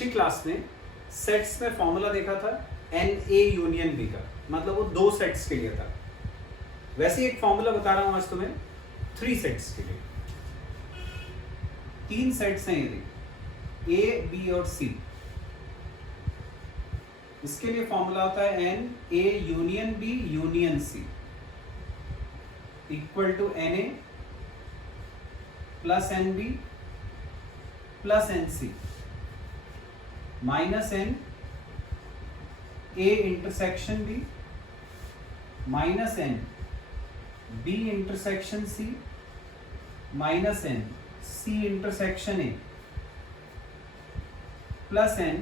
पिछली क्लास में सेट्स में फॉर्मूला देखा था NA यूनियन B का, मतलब वो 2 सेट्स के लिए था। वैसे एक फॉर्मूला बता रहा हूं आज तुम्हें 3 सेट्स के लिए। 3 सेट्स हैं ये, A, B और C। इसके लिए फॉर्मूला होता है NA union B union C equal to NA plus NB plus NC minus N A intersection B minus N B intersection C minus N C intersection A plus N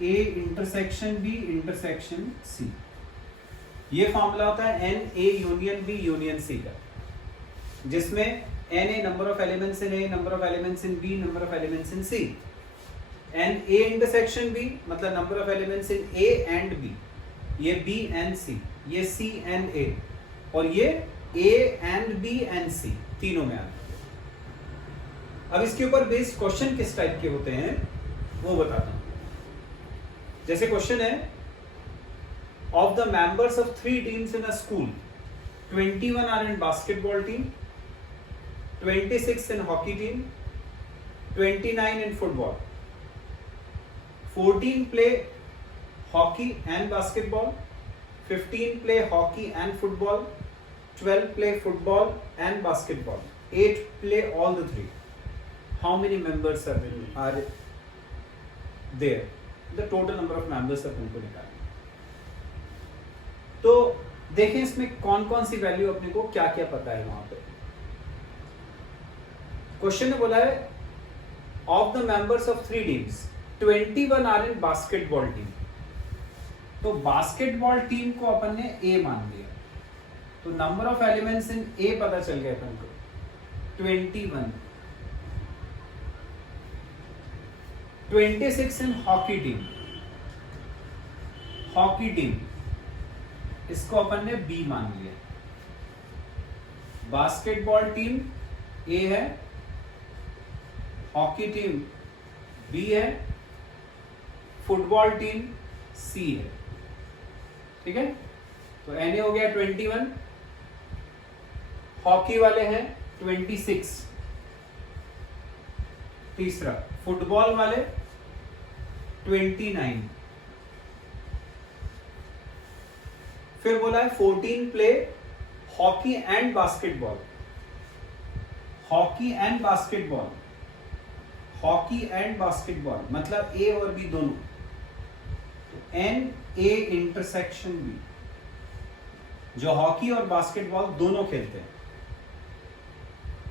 A intersection B intersection C। ये formula होता है NA union B union C का, जिसमें NA number of elements in A, number of elements in B, number of elements in C। NA intersection B मतलब number of elements in A and B, ये B and C, ये C and A, और ये A and B and C तीनों में आता है। अब इसके ऊपर बेस्ड क्वेश्चन किस टाइप के होते हैं वो बताता हूं। जैसे क्वेश्चन है, of the members of 3 teams in a school 21 are in basketball team, 26 in hockey team, 29 in football, 14 play hockey and basketball, 15 play hockey and football, 12 play football and basketball, 8 play all the 3. How many members are there? The total number of members of हमको निकालना। तो देखें इसमें कौन कौन सी value अपने को क्या क्या पता है। वहां पे क्वेश्चन ने बोला है of the members of 3 teams 21 are in basketball team. तो बास्केटबॉल टीम को अपन ने A मान लिया, तो number of elements in A पता चल गया अपन को 21। 26 in hockey team, hockey team इसको अपन ने B मान लिया। बास्केटबॉल टीम A है, हॉकी टीम B है, फुटबॉल टीम C है। ठीक है, तो NA हो गया 21, हॉकी वाले हैं 26, तीसरा फुटबॉल वाले 29, फिर बोला है 14 play hockey and basketball, hockey and basketball, hockey and basketball मतलब A और B दोनों, तो NA इंटरसेक्शन B जो हॉकी और बास्केटबॉल दोनों खेलते हैं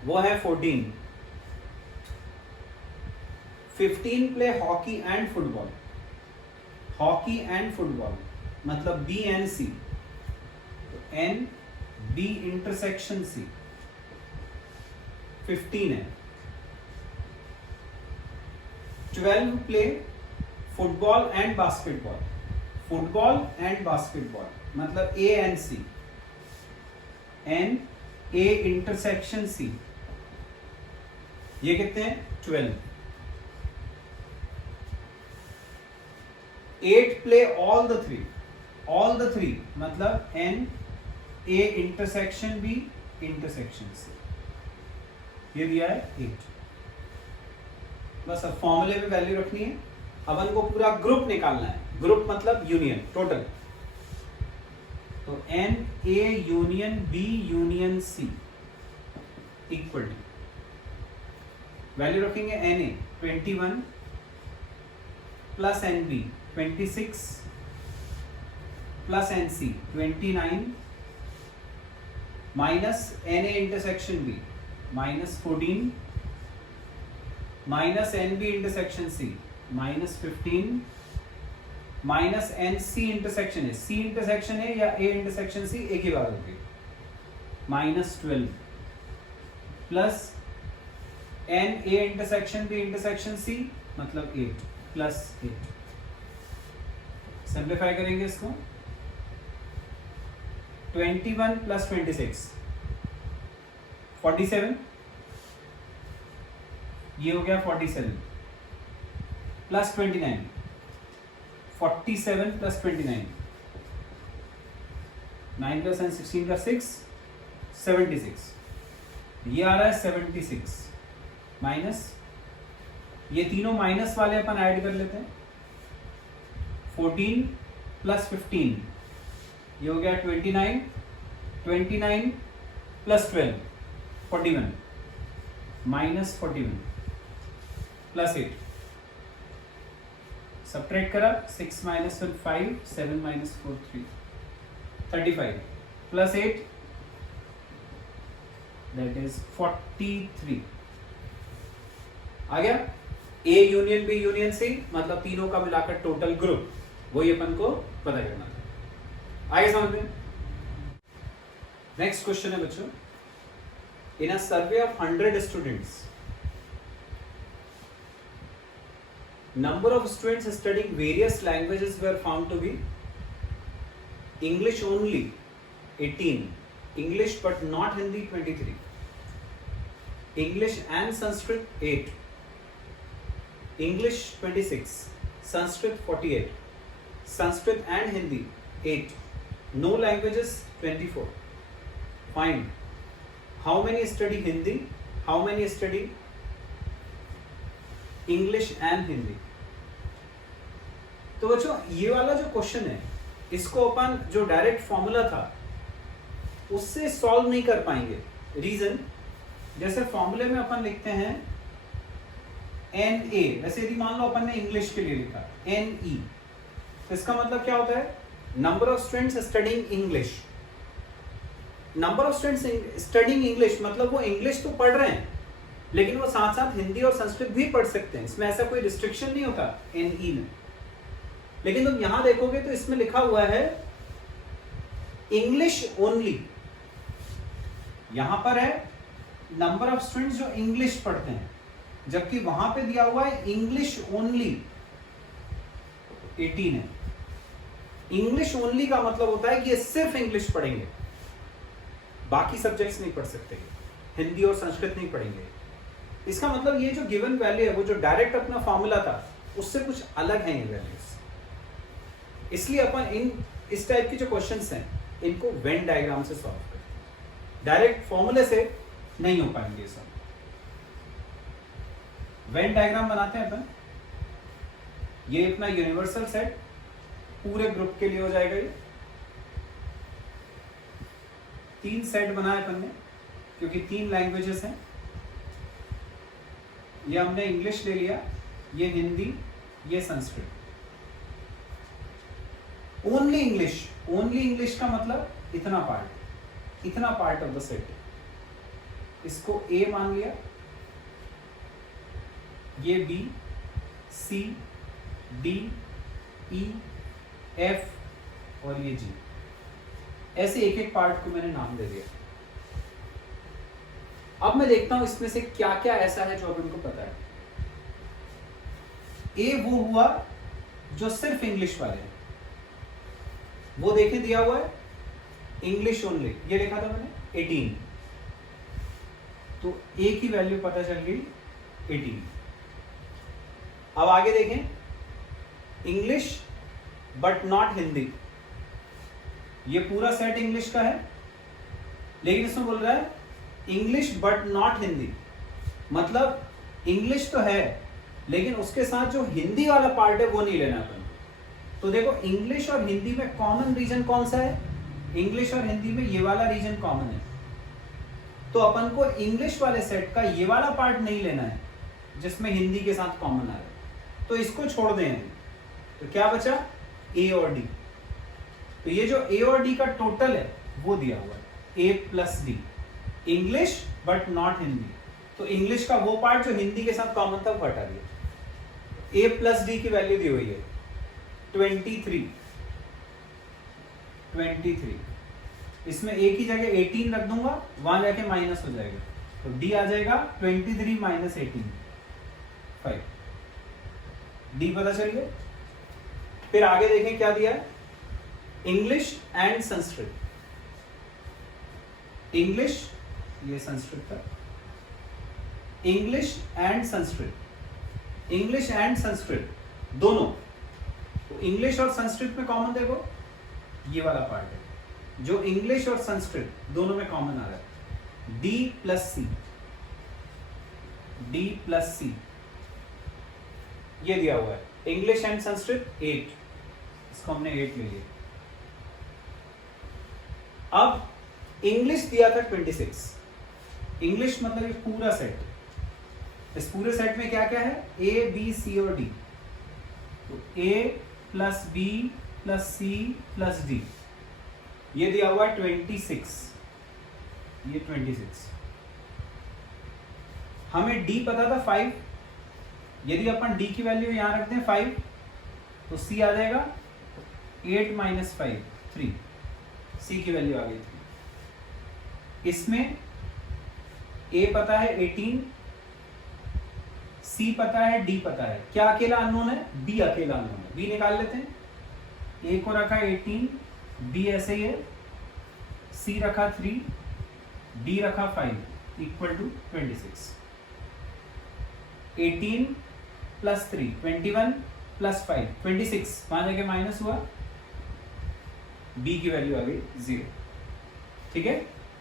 वो है 14। 15 play hockey and football, hockey and football मतलब B एंड C, तो N B इंटरसेक्शन C 15 है। 12 play football and basketball, football and basketball मतलब A and C, N A intersection C, ये कितने हैं 12। 8 play all the 3, all the 3 मतलब N A intersection B intersection C, ये दिया है 8। बस अब फॉर्मूले में वैल्यू रखनी है। अपन को पूरा ग्रुप निकालना है, ग्रुप मतलब यूनियन टोटल, तो NA union B union C equal to value रखेंगे NA 21 plus NB 26 plus NC 29 minus NA intersection B minus 14 minus NB intersection C minus 15 minus NC intersection है, C इंटरसेक्शन है या A intersection C एक ही बात होगी, minus 12 plus NA intersection B intersection C मतलब 8 plus 8। Simplify करेंगे इसको, 21 प्लस 26 47, ये हो गया 47 प्लस 29, 47 प्लस 29, 9 प्लस 16 का 6, 76, ये आ रहा है 76 माइनस, ये तीनों माइनस वाले अपन ऐड कर लेते हैं, 14 प्लस 15, ये हो गया 29, 29 प्लस 12, 41 माइनस 41 प्लस 8, सब्ट्रैक्ट करा, 6 minus 5, 7 minus 4 3, 35 plus 8 that is 43। आ गया, A union B union C, मतलब तीनों का मिलाकर टोटल ग्रुप, वही अपन को पता करना था। आगे समझ में। नेक्स्ट क्वेश्चन है बच्चों, in a survey of 100 students, number of students studying various languages were found to be English only 18, English but not Hindi 23, English and Sanskrit 8, English 26, Sanskrit 48, Sanskrit and Hindi 8, no languages 24. Find how many study Hindi, how many study English and Hindi. तो बच्चों ये वाला जो question है, इसको अपन जो direct formula था उससे सॉल्व नहीं कर पाएंगे। रीजन, जैसे फॉर्मूले में अपन लिखते हैं NA, वैसे यदि मान लो अपन ने इंग्लिश के लिए लिखा NE, तो इसका मतलब क्या होता है, number of students studying English. Number of students studying English मतलब वो इंग्लिश तो पढ़ रहे हैं, लेकिन वो साथ साथ हिंदी और संस्कृत भी पढ़ सकते हैं, इसमें ऐसा कोई रिस्ट्रिक्शन नहीं होता NE में। लेकिन तुम यहां देखोगे तो इसमें लिखा हुआ है इंग्लिश ओनली, यहां पर है नंबर ऑफ स्टूडेंट्स जो इंग्लिश पढ़ते हैं, जबकि वहां पे दिया हुआ है इंग्लिश ओनली 18 है। इंग्लिश ओनली का मतलब होता है कि ये सिर्फ इंग्लिश पढ़ेंगे, बाकी सब्जेक्ट्स नहीं पढ़ सकते, हिंदी और संस्कृत नहीं पढ़ेंगे। इसका मतलब ये जो गिवन वैल्यू है, वो जो डायरेक्ट अपना फॉर्मूला था उससे कुछ अलग है ये वैल्यूज। इसलिए अपन इस टाइप के जो क्वेश्चंस हैं इनको वेन डायग्राम से सॉल्व करते हैं, डायरेक्ट फॉर्मूले से नहीं हो पाएंगे ये सब। वेन डायग्राम बनाते हैं अपन, ये अपना यूनिवर्सल सेट पूरे ग्रुप के लिए हो जाएगा। ये 3 सेट बनाए अपन ने, क्योंकि 3 लैंग्वेजेस हैं। ये हमने इंग्लिश ले लिया, ये हिंदी, ये Sanskrit. Only English, only English का मतलब इतना पार्ट ऑफ द सेट, इसको ए मान लिया, ये B, C, D, E, F और ये जी, ऐसे एक एक पार्ट को मैंने नाम दे दिया। अब मैं देखता हूं इसमें से क्या क्या ऐसा है जो अपन को पता है। ए वो हुआ जो सिर्फ इंग्लिश वाले हैं, वो देखें दिया हुआ है इंग्लिश ओनली, ये लिखा था मैंने 18, तो ए की वैल्यू पता चल गई 18। अब आगे देखें इंग्लिश बट नॉट हिंदी, ये पूरा सेट इंग्लिश का है, लेकिन इसमें बोल रहा है इंग्लिश बट नॉट हिंदी, मतलब इंग्लिश तो है लेकिन उसके साथ जो हिंदी वाला पार्ट है वो नहीं लेना अपन। तो देखो इंग्लिश और हिंदी में कॉमन रीजन कौन सा है, इंग्लिश और हिंदी में ये वाला रीजन कॉमन है, तो अपन को इंग्लिश वाले सेट का ये वाला पार्ट नहीं लेना है जिसमें हिंदी के साथ कॉमन आ रहा है, तो इसको छोड़ दें। तो क्या बचा, ए और डी। तो ये जो ए और डी का टोटल है वो दिया हुआ है, A plus D, English but not Hindi. तो इंग्लिश का वो पार्ट जो हिंदी के साथ कॉमन था वो हटा दिया। ए प्लस डी की वैल्यू दी हुई है 23। इसमें ए की जगह 18 रख दूंगा, वहां जाके माइनस हो जाएगा, तो डी आ जाएगा 23 माइनस 18, 5। डी पता चल गया। फिर आगे देखें क्या दिया है, इंग्लिश एंड संस्कृत। इंग्लिश, ये संस्कृत था, English and Sanskrit, English and Sanskrit दोनों, तो इंग्लिश और संस्कृत में कॉमन देखो ये वाला पार्ट है, जो इंग्लिश और संस्कृत दोनों में कॉमन आ रहा है, डी प्लस सी ये दिया हुआ है, इंग्लिश एंड संस्कृत 8, इसको हमने 8 ले लिया। अब इंग्लिश दिया था 26, इंग्लिश मतलब ये पूरा सेट, इस पूरे सेट में क्या क्या है, ए बी सी और डी, तो A plus B plus C plus D, ये दिया हुआ है 26, ये 26, हमें डी पता था 5, यदि अपन डी की वैल्यू यहां रखते हैं 5, तो सी आ जाएगा 8 माइनस 5 3, सी की वैल्यू आ गई थी। इसमें ए पता है 18, सी पता है, डी पता है, क्या अकेला अननोन है, बी अकेला अननोन है, बी निकाल लेते हैं। ए को रखा 18, बी ऐसे ही है, सी रखा 3, डी रखा 5 इक्वल टू 26। 18 प्लस 3 21 प्लस 5 26, वहां जाके माइनस हुआ, बी की वैल्यू आ गई 0। ठीक है,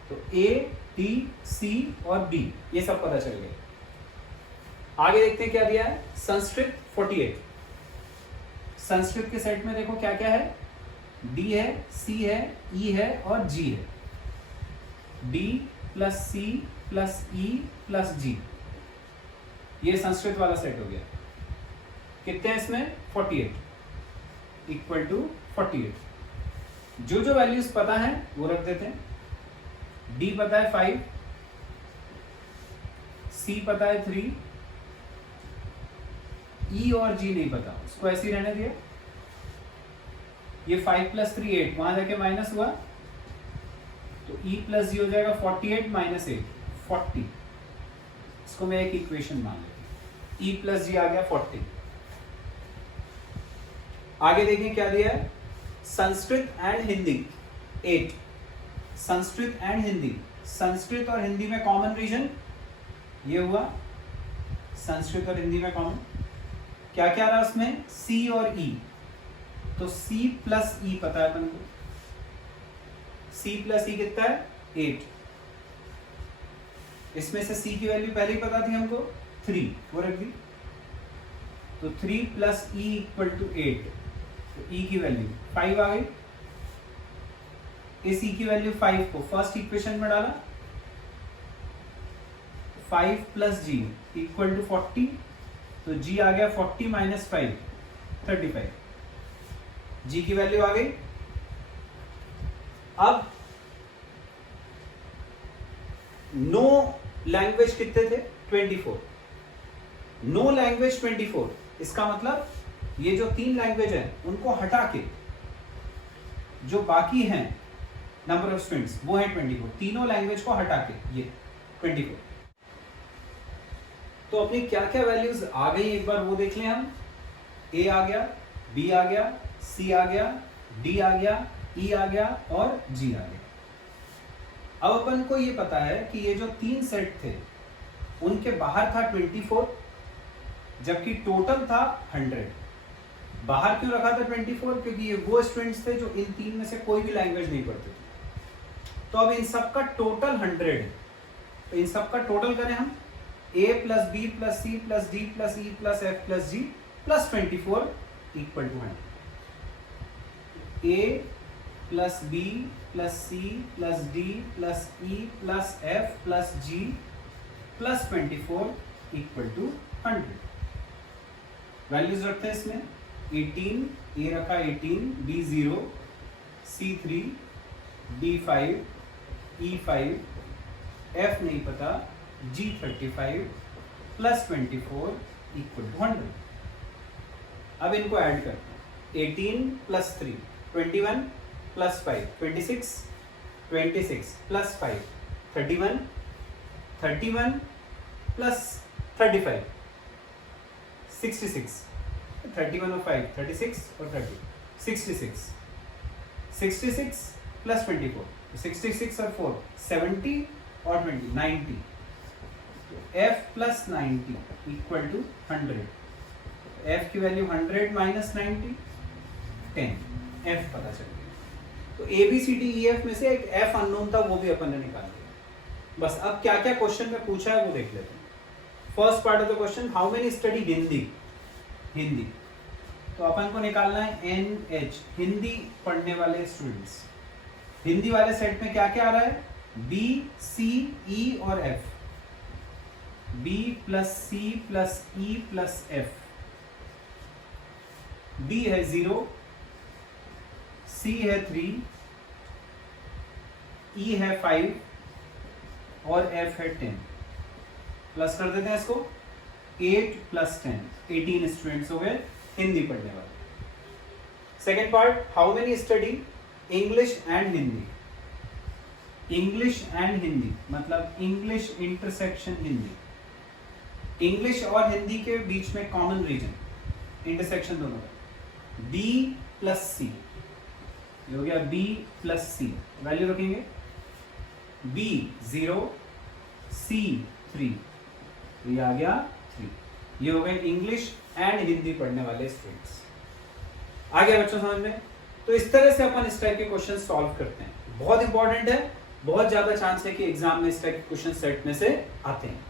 तो ए डी सी और बी ये सब पता चल गया। आगे देखते हैं क्या दिया है, संस्कृत 48, संस्कृत के सेट में देखो क्या क्या है, डी है, सी है, ई है और जी है, D plus C plus E plus G, ये संस्कृत वाला सेट हो गया। कितने हैं इसमें, 48 इक्वल टू 48। जो जो वैल्यूज पता है वो रख देते हैं, डी पता है 5, सी पता है 3, ई और जी नहीं पता, उसको ऐसे ही रहने दिया। ये 5 प्लस 3 8, वहां जाके माइनस हुआ, तो ई प्लस जी हो जाएगा 48 माइनस 8 40, इसको मैं एक इक्वेशन मान लेता हूं, ई प्लस जी आ गया 40। आगे देखें क्या दिया है, संस्कृत एंड हिंदी 8, संस्कृत एंड हिंदी, संस्कृत और हिंदी में कॉमन रीजन ये हुआ, संस्कृत और हिंदी में कॉमन क्या क्या रहा उसमें, सी और ई, तो सी प्लस ई पता है अपन को, सी प्लस ई कितना है 8, इसमें से सी की वैल्यू पहले ही पता थी हमको 3, वो रख दी, तो 3 प्लस ई इक्वल टू 8, तो ई की वैल्यू 5 आ गई। इस ई की वैल्यू 5 को फर्स्ट इक्वेशन में डाला, 5 प्लस जी इक्वल टू 40, तो जी आ गया 40 माइनस 5 35, जी की वैल्यू आ गई। अब नो लैंग्वेज कितने थे, 24, नो लैंग्वेज 24, इसका मतलब ये जो 3 लैंग्वेज है उनको हटा के जो बाकी हैं नंबर ऑफ स्टूडेंट्स वो है 24, तीनों लैंग्वेज को हटा के ये 24। तो अपनी क्या क्या वैल्यूज आ गई एक बार वो देख लें हम, ए आ गया, बी आ गया, सी आ गया, डी आ गया, ई आ गया और जी आ गया। अब अपन को ये पता है कि ये जो 3 सेट थे उनके बाहर था 24, जबकि टोटल था 100। बाहर क्यों रखा था 24, क्योंकि ये वो स्टूडेंट्स थे जो इन 3 में से कोई भी लैंग्वेज नहीं पढ़ते थे। तो अब इन सब का टोटल 100 है, तो इन सब का टोटल करें हम, a plus B plus C plus D plus E plus F plus G plus 24 equal to 100। a plus B plus C plus D plus E plus F plus G plus 24 equal to 100। Values रखते हैं इसमें, 18, A रखा 18, B 0, C 3, D 5, E 5, F नहीं पता, जी 35 plus 24 equal to 100। अब इनको add करते हैं, 18 प्लस 3 21 प्लस 5 26, 26 प्लस 5 31, 31 प्लस 35 66, 31 और 5 36 और 30 66, 66 प्लस 24 66 और 4 70 और 20 90, F plus 90 equal to 100। f की वैल्यू 100 माइनस 90 10, f पता चल गया। तो A B C D E F में से एक f अननोन था, वो भी अपन ने निकाल दिया। बस अब क्या क्या क्वेश्चन में पूछा है वो देख लेते हैं। First part of the question, how many study Hindi. Hindi तो अपन को निकालना है NH, हिंदी पढ़ने वाले स्टूडेंट्स। हिंदी वाले सेट में क्या क्या आ रहा है, B, C, E और F। B plus C plus E plus F। B है 0, C है 3, E है 5 और F है 10। प्लस कर देते हैं इसको, 8 प्लस 10, 18 स्टूडेंट्स हो गए हिंदी पढ़ने वाले। Second part, how many study English and Hindi. English and Hindi मतलब इंग्लिश इंटरसेक्शन हिंदी। इंग्लिश और हिंदी के बीच में कॉमन रीजन, इंटरसेक्शन दोनों का, B प्लस सी, हो गया B प्लस सी। वैल्यू रखेंगे, B 0, C 3, तो ये आ गया 3। ये हो गए इंग्लिश एंड हिंदी पढ़ने वाले स्टूडेंट्स। आ गया बच्चों समझ में? तो इस तरह से अपन इस टाइप के क्वेश्चन सॉल्व करते हैं। बहुत इंपॉर्टेंट है, बहुत ज्यादा चांस है कि एग्जाम में इस टाइप के क्वेश्चन सेट में से आते हैं।